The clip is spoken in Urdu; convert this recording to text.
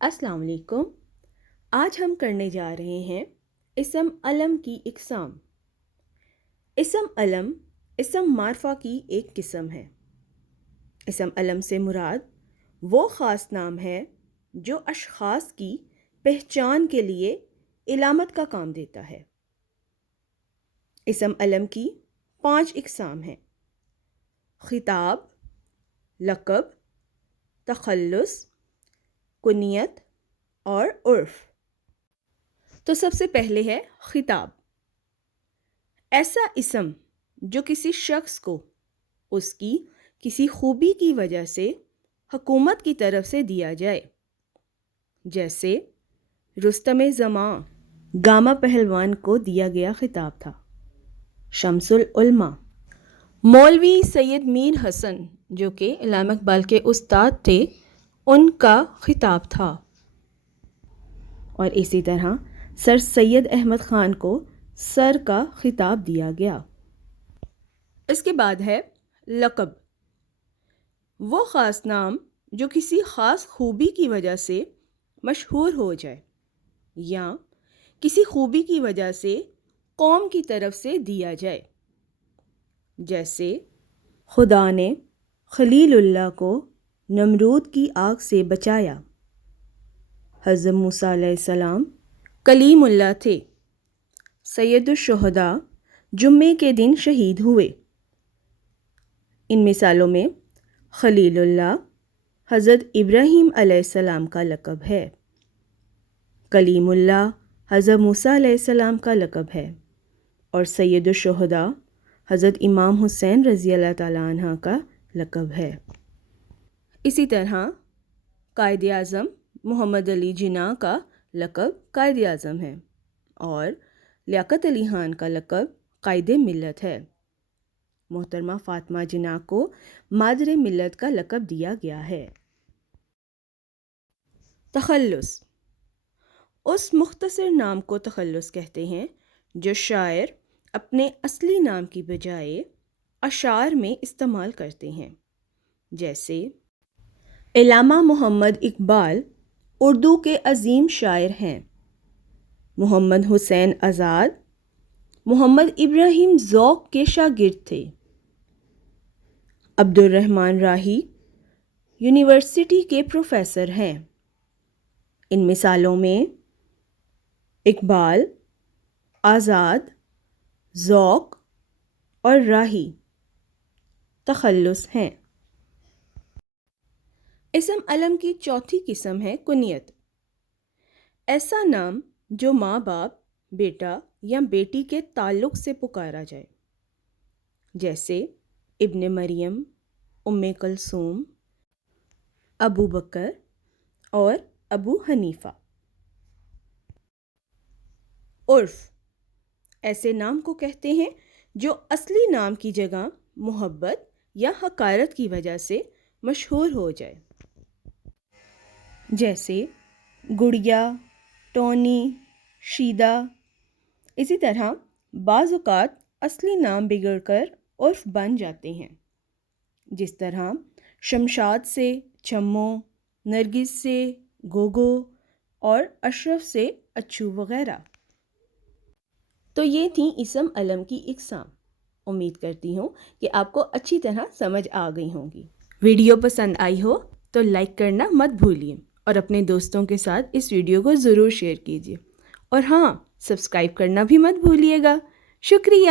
السلام علیکم۔ آج ہم کرنے جا رہے ہیں اسم علم کی اقسام۔ اسم علم اسم معرفہ کی ایک قسم ہے۔ اسم علم سے مراد وہ خاص نام ہے جو اشخاص کی پہچان کے لیے علامت کا کام دیتا ہے۔ اسم علم کی 5 اقسام ہیں: خطاب، لقب، تخلص، کنیت اور عرف۔ تو سب سے پہلے ہے خطاب۔ ایسا اسم جو کسی شخص کو اس کی کسی خوبی کی وجہ سے حکومت کی طرف سے دیا جائے، جیسے رستم زماں گامہ پہلوان کو دیا گیا خطاب تھا۔ شمس العلماء مولوی سید میر حسن جو کہ علامہ اقبال کے استاد تھے، ان کا خطاب تھا۔ اور اسی طرح سر سید احمد خان کو سر کا خطاب دیا گیا۔ اس کے بعد ہے لقب۔ وہ خاص نام جو کسی خاص خوبی کی وجہ سے مشہور ہو جائے یا کسی خوبی کی وجہ سے قوم کی طرف سے دیا جائے، جیسے خدا نے خلیل اللہ کو نمرود کی آگ سے بچایا۔ حضرت موسیٰ علیہ السلام کلیم اللہ تھے۔ سید الشہداء جمعے کے دن شہید ہوئے۔ ان مثالوں میں خلیل اللہ حضرت ابراہیم علیہ السلام کا لقب ہے، کلیم اللہ حضرت موسیٰ علیہ السلام کا لقب ہے، اور سید الشہداء حضرت امام حسین رضی اللہ تعالیٰ عنہ کا لقب ہے۔ اسی طرح قائد اعظم محمد علی جناح کا لقب قائد اعظم ہے، اور لیاقت علی خان کا لقب قائد ملت ہے۔ محترمہ فاطمہ جناح کو مادر ملت کا لقب دیا گیا ہے۔ تخلص۔ اس مختصر نام کو تخلص کہتے ہیں جو شاعر اپنے اصلی نام کی بجائے اشعار میں استعمال کرتے ہیں، جیسے علامہ محمد اقبال اردو کے عظیم شاعر ہیں۔ محمد حسین آزاد محمد ابراہیم ذوق کے شاگرد تھے۔ عبد الرحمن راہی یونیورسٹی کے پروفیسر ہیں۔ ان مثالوں میں اقبال، آزاد، ذوق اور راہی تخلص ہیں۔ اسم علم کی چوتھی قسم ہے کنیت۔ ایسا نام جو ماں باپ، بیٹا یا بیٹی کے تعلق سے پکارا جائے، جیسے ابن مریم، ام کلثوم، ابو بکر اور ابو حنیفہ۔ عرف۔ ایسے نام کو کہتے ہیں جو اصلی نام کی جگہ محبت یا حقارت کی وجہ سے مشہور ہو جائے، جیسے گڑیا، ٹونی، شیدا۔ اسی طرح بعض اوقات اصلی نام بگڑ کر عرف بن جاتے ہیں، جس طرح شمشاد سے چھمو، نرگس سے گوگو اور اشرف سے اچھو وغیرہ۔ تو یہ تھیں اسم علم کی اقسام۔ امید کرتی ہوں کہ آپ کو اچھی طرح سمجھ آ گئی ہوں گی۔ ویڈیو پسند آئی ہو تو لائک کرنا مت بھولیے، اور اپنے دوستوں کے ساتھ اس ویڈیو کو ضرور شیئر کیجیے، اور ہاں، سبسکرائب کرنا بھی مت بھولیے گا۔ شکریہ۔